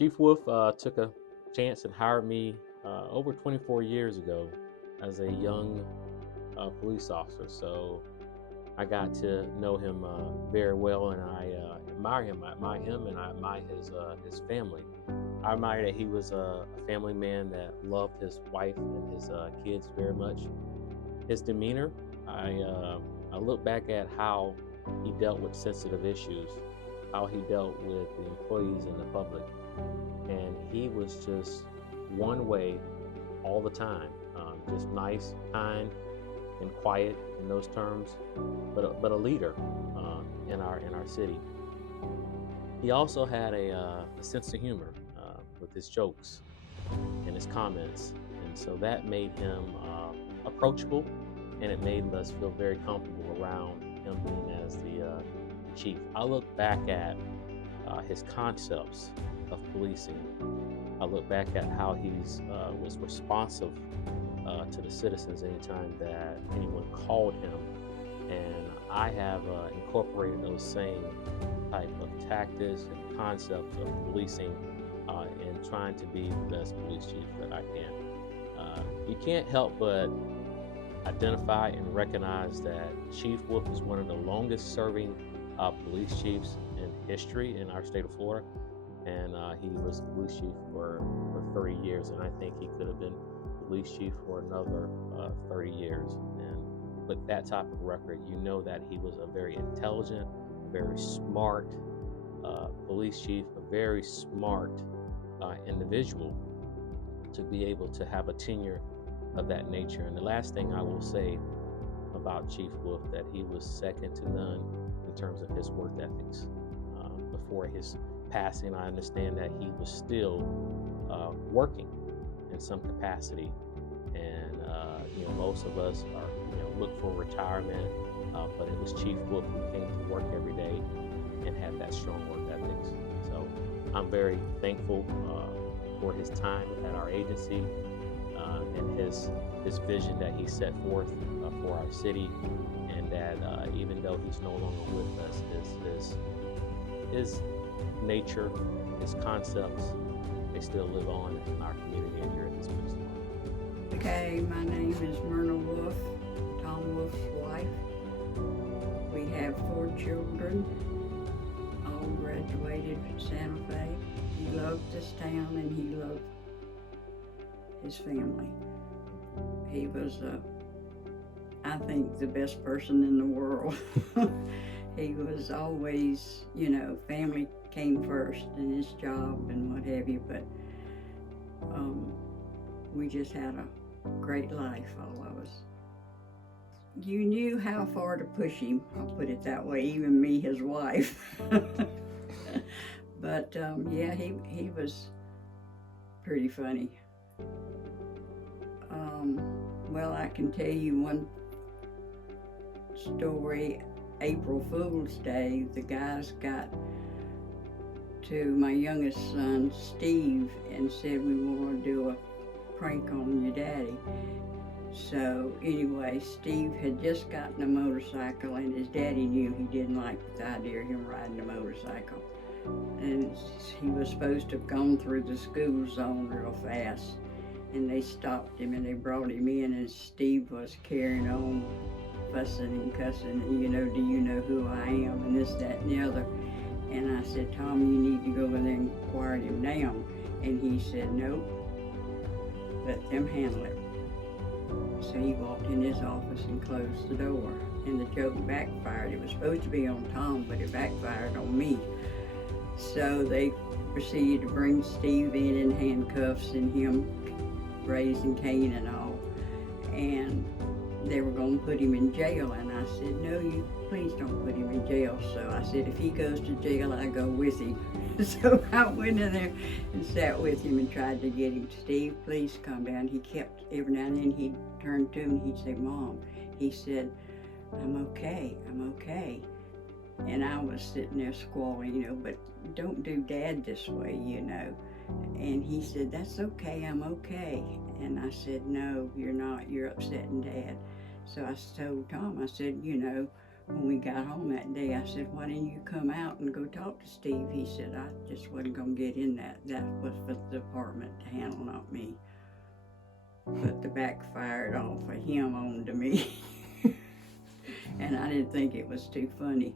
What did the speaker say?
Chief Wolf took a chance and hired me over 24 years ago as a young police officer. So I got to know him very well, and I admire him. I admire him, and I admire his family. I admire that he was a family man that loved his wife and his kids very much. His demeanor, I look back at how he dealt with sensitive issues, how he dealt with the employees and the public, and he was just one way all the time, just nice, kind, and quiet in those terms, but a leader in our city. He also had a sense of humor with his jokes and his comments, and so that made him approachable, and it made us feel very comfortable around him being as the chief. I look back at his concepts of policing. I look back at how he's was responsive to the citizens anytime that anyone called him, and I have incorporated those same type of tactics and concepts of policing and trying to be the best police chief that I can. You can't help but identify and recognize that Chief Wolf is one of the longest serving police chiefs in history in our state of Florida. And he was police chief for 30 years. And I think he could have been police chief for another 30 years. And with that type of record, you know that he was a very intelligent, very smart police chief, a very smart individual to be able to have a tenure of that nature. And the last thing I will say about Chief Wolf, that he was second to none in terms of his work ethics. Before his passing, I understand that he was still working in some capacity, and most of us are look for retirement, but it was Chief Wolf who came to work every day and had that strong work ethics. So I'm very thankful for his time at our agency and his vision that he set forth for our city, and that even though he's no longer with us, his nature, his concepts, they still live on in our community and here at this place. Okay, my name is Myrna Wolf, Tom Wolf's wife. We have 4 children, all graduated from Santa Fe. He loved this town and he loved his family. He was, I think, the best person in the world. He was always, family came first in his job and what have you, but we just had a great life, all of us. You knew how far to push him, I'll put it that way, even me, his wife. But yeah, he was pretty funny. Well, I can tell you one story. April Fool's Day, the guys got to my youngest son, Steve, and said, we want to do a prank on your daddy. So anyway, Steve had just gotten a motorcycle, and his daddy knew he didn't like the idea of him riding a motorcycle. And he was supposed to have gone through the school zone real fast, and they stopped him and they brought him in, and Steve was carrying on, fussing and cussing, and do you know who I am, and this, that, and the other. And I said, Tom, you need to go in there and quiet him down. And he said, nope, let them handle it. So he walked in his office and closed the door, and the joke backfired. It was supposed to be on Tom, but it backfired on me. So they proceeded to bring Steve in handcuffs and him raising Cain and all. And they were going to put him in jail, and I said, no, you please don't put him in jail. So I said, if he goes to jail, I go with him. So I went in there and sat with him and tried to get him. Steve, please calm down. He kept, every now and then he'd turn to him and he'd say, Mom. He said, I'm okay, I'm okay. And I was sitting there squalling, but don't do Dad this way, And he said, that's okay, I'm okay. And I said, no, you're not, you're upsetting Dad. So I told Tom, I said, when we got home that day, I said, why didn't you come out and go talk to Steve? He said, I just wasn't going to get in that. That was for the department to handle, not me. But the backfired off of him on to me. And I didn't think it was too funny.